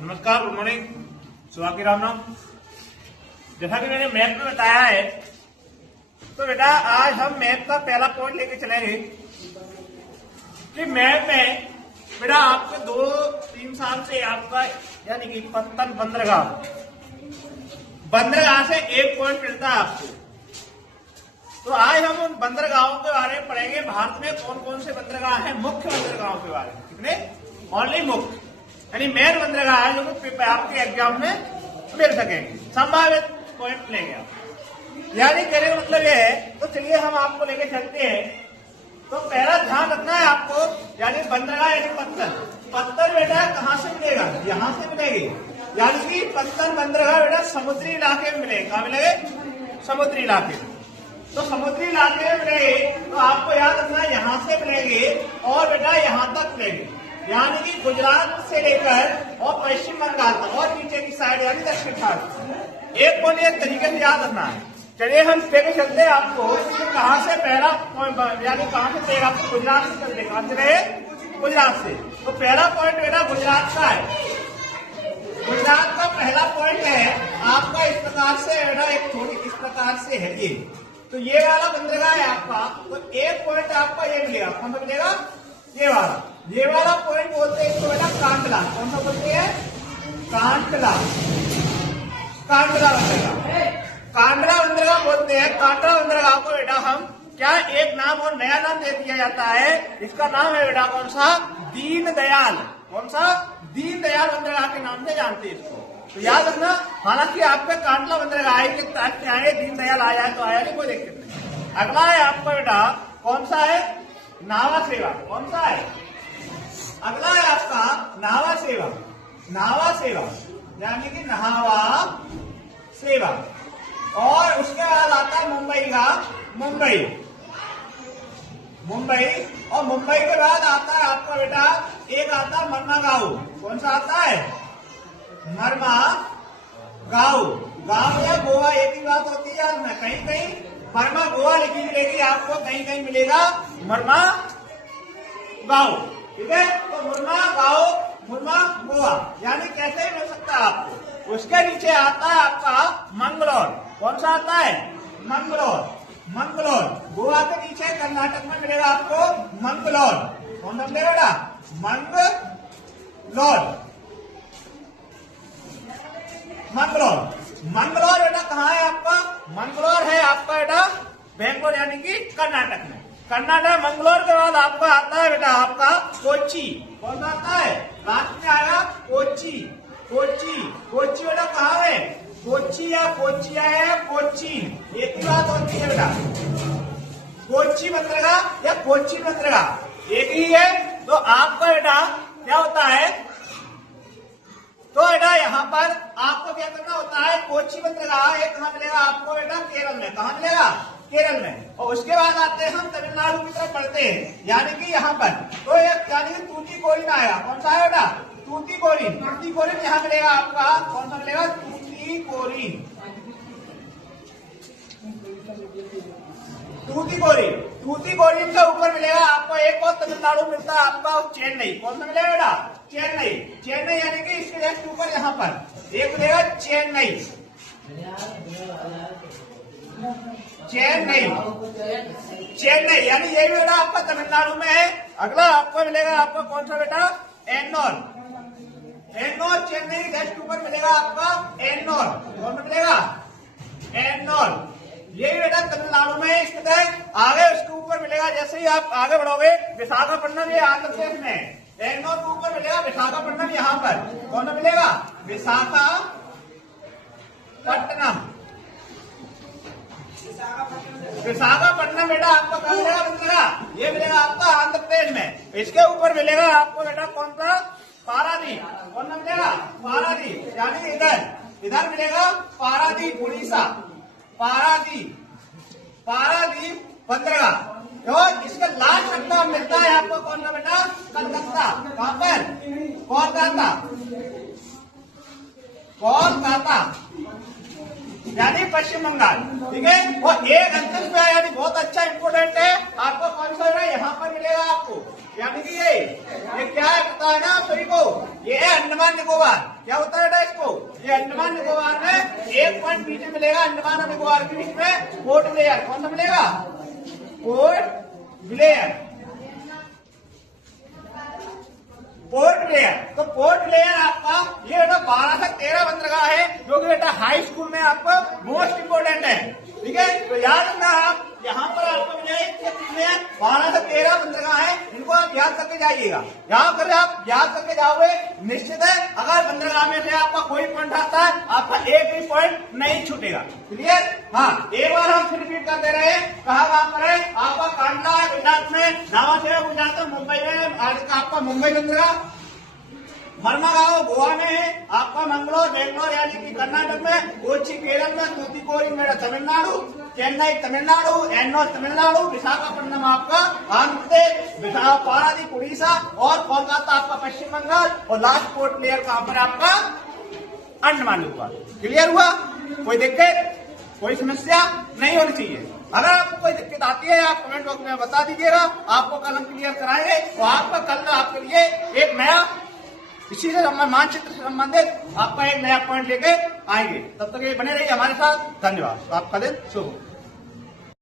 नमस्कार, good morning, सुबह की राम राम। जैसा कि मैंने मैथ में बताया है, तो बेटा आज हम मैथ का पहला पॉइंट लेके चलेंगे कि मैथ में बेटा आपको 2-3 साल से आपका यानी कि पत्तन बंदरगाह से 1 पॉइंट मिलता है आपको। तो आज हम उन बंदरगाहों के बारे में पढ़ेंगे। भारत में कौन कौन से बंदरगाह हैं, मुख्य बंदरगाहों के बारे में। कितने? ओनली मुख्य, यानी मेन बंदरगाह है जो आपके एग्जाम में मिल सकेंगे। संभावित पॉइंट लेंगे आप, यानी कहने का मतलब ये है। तो चलिए हम आपको लेके चलते हैं। तो पहला ध्यान रखना है आपको, यानी बंदरगाह यानी पत्थर बेटा कहाँ से मिलेगा? यहाँ से मिलेगी। यानी कि पत्थर बंदरगाह बेटा समुद्री इलाके में मिलेगा। कहाँ मिलेंगे? समुद्री इलाके में। तो समुद्री इलाके में मिलेंगे तो आपको याद रखना है यहाँ से मिलेंगे और बेटा यहाँ तक मिलेंगे, यानी कि गुजरात से लेकर और पश्चिम बंगाल तक और नीचे की साइड यानी दक्षिण भारत। एक पॉइंट एक तरीके से याद रखना है। चलिए हम लेके चलते हैं आपको कहाँ से पहला यानी कहाँ से चलेगा आपको? गुजरात से चलते। कहाँ से रहे? गुजरात से। तो पहला पॉइंट बेटा गुजरात का है। गुजरात का पहला पॉइंट है आपका इस प्रकार से बेटा, एक थोड़ी इस प्रकार से है ये। तो ये वाला बंदरगाह है आपका। तो 1 पॉइंट आपका ये मिलेगा। कौन सा मिलेगा? ये वाला पॉइंट बोलते हैं इसको बेटा कांडला। कौन सा बोलते हैं? कांडला बंदरगाह बोलते हैं। कांडला बंदरगाह को बेटा हम क्या एक नाम और नया नाम दे दिया जाता है। इसका नाम है बेटा कौन सा? दीनदयाल। कौन सा? दीनदयाल बंदरगाह के नाम से जानते हैं इसको। तो याद रखना, हालांकि आपका कांडला बंदरगाह आए दीनदयाल आया है तो आया नहीं, कोई दिक्कत नहीं। अगला है आपका बेटा कौन सा है? नावा सेवा। कौन सा है? अगला है आपका नावा सेवा यानी कि नहावा सेवा। और उसके बाद आता है मुंबई और मुंबई के बाद आता है आपका बेटा एक आता है मरमागांव। कौन सा आता है? मरमागांव। गांव या गोवा एक ही बात होती है। कहीं कहीं मरमा गोवा लिखी मिलेगी आपको, कहीं कहीं मिलेगा मरमागांव। ठीक है, तो मुरमा गोवा यानी कैसे ही मिल सकता है आपको। उसके नीचे आता है आपका मंगलोर। कौन सा आता है? मंगलोर। गोवा के नीचे कर्नाटक में मिलेगा आपको मंगलोर। कौन सा मिलेगा बेटा? मंगलोर बेटा कहाँ है आपका? मंगलोर है आपका बेटा बेंगलोर यानी कि कर्नाटक में। कर्नाटक मंगलोर के बाद आपका आता है बेटा आपका कोच्चि। कौन सा आता है? लास्ट में आएगा कोच्चि बेटा कहाँ है? कोच्चि या कोचिया है कोच्चि, एक ही बात होती है बेटा। कोच्चि बंदरगाह या कोच्चि बंदरगाह एक ही है। तो आपका बेटा क्या होता है? तो बेटा यहाँ पर आपको क्या करना होता है? कोच्चि बंदरगाह एक कहाँ मिलेगा आपको बेटा? केरल में। कहाँ मिलेगा? केरल में। और उसके बाद आते हैं हम तमिलनाडु की तरफ पढ़ते हैं, यानी कि यहाँ पर तो एक यानी कि तूतीकोरिन आएगा। कौन सा है बेटा? तूतीकोरिन यहाँ मिलेगा आपका। कौन सा मिलेगा? तूतीकोरिन के ऊपर मिलेगा आपको एक और तमिलनाडु मिलता है आपका चेन्नई। कौन सा मिलेगा बेटा? चेन्नई यानी कि इसके जस्ट ऊपर यहाँ पर एक मिलेगा चेन्नई यानी ये बेटा आपका तमिलनाडु में है। अगला आपको मिलेगा आपका कौन सा बेटा? एन्नोर चेन्नई जस्ट ऊपर मिलेगा आपका एन्नोर। कौन सा मिलेगा? एन्नोर। ये बेटा तमिलनाडु में स्थित है। आगे उसके ऊपर मिलेगा, जैसे ही आप आगे बढ़ोगे विशाखापट्टनम, ये आंध्र प्रदेश में। एन्नोर के ऊपर मिलेगा विशाखापट्टनम यहाँ पर। कौन सा मिलेगा? विशाखापट्टनम बेटा आपको कहाँ मिलेगा? बंदरगाह ये मिलेगा आपका आंध्र प्रदेश में। इसके ऊपर मिलेगा आपको बेटा कौन सा? पारादीप। कौन सा मिलेगा? पारादीप यानी इधर मिलेगा पारादीप उड़ीसा। पारादीप बंदरगाह। और इसका लास्ट नाम मिलता है आपको कौन सा बेटा? कलकत्ता। कहाँ पर? कोलकाता यानी पश्चिम बंगाल। ठीक है, और एक अंतिम पे यानी बहुत अच्छा इंपोर्टेंट है आपको। कौन सा है? यहाँ पर मिलेगा आपको, यानी कि ये क्या है पता है ना आप सभी को? ये है अंडमान निकोबार। क्या होता है बेटा इसको, ये अंडमान निकोबार में 1 पॉइंट बीच में मिलेगा, अंडमान और निकोबार के बीच में पोर्ट ब्लेयर। कौन सा मिलेगा, पोर्ट ब्लेयर। पोर्ट ब्लेयर, तो पोर्ट ब्लेयर आपका ये बेटा 12 से 13 बंदरगाह है, जो कि बेटा हाई स्कूल में आपको मोस्ट इंपोर्टेंट है। ठीक है, तो याद रखना आप यहाँ पर आपको मिलेगा 12 से 13 बंदरगाह है, इनको आप याद करके जाइएगा। यहाँ कर आप याद करके जाओगे निश्चित है, अगर बंदरगाह में से आपका कोई पॉइंट आता है, आपका एक भी पॉइंट नहीं छूटेगा। क्लियर? हाँ, एक बार हम फिर रिपीट कर दे रहे हैं, कहाँ पर है आपका कांडला है गुजरात में, नावासेवा गुजरात में, मुंबई में आपका मुंबई बंदरगाह, मरमागांव गोवा में है, आपका मंगलोर बेंगलोर यानी कि कर्नाटक में, कोची केरल में, तूतीकोरिन में तमिलनाडु, चेन्नई तमिलनाडु, एन्नोर तमिलनाडु, विशाखापट्टनम आपका आंध्र प्रदेश, पारादीप उड़ीसा और कोलकाता आपका पश्चिम बंगाल, और लास्ट पोर्ट ब्लेयर कहां पर आपका अंडमान निकोबार। क्लियर हुआ? कोई दिक्कत, कोई समस्या नहीं होनी चाहिए। अगर आपको कोई दिक्कत आती है आप कमेंट बॉक्स में बता दीजिएगा, आपको कल हम क्लियर कराएंगे। तो आपका कल आपके लिए एक नया इसी से मानचित्र से संबंधित आपका एक नया पॉइंट लेके आएंगे। तब तक ये बने रहिए हमारे साथ। धन्यवाद। आपका दिन शुभ हो।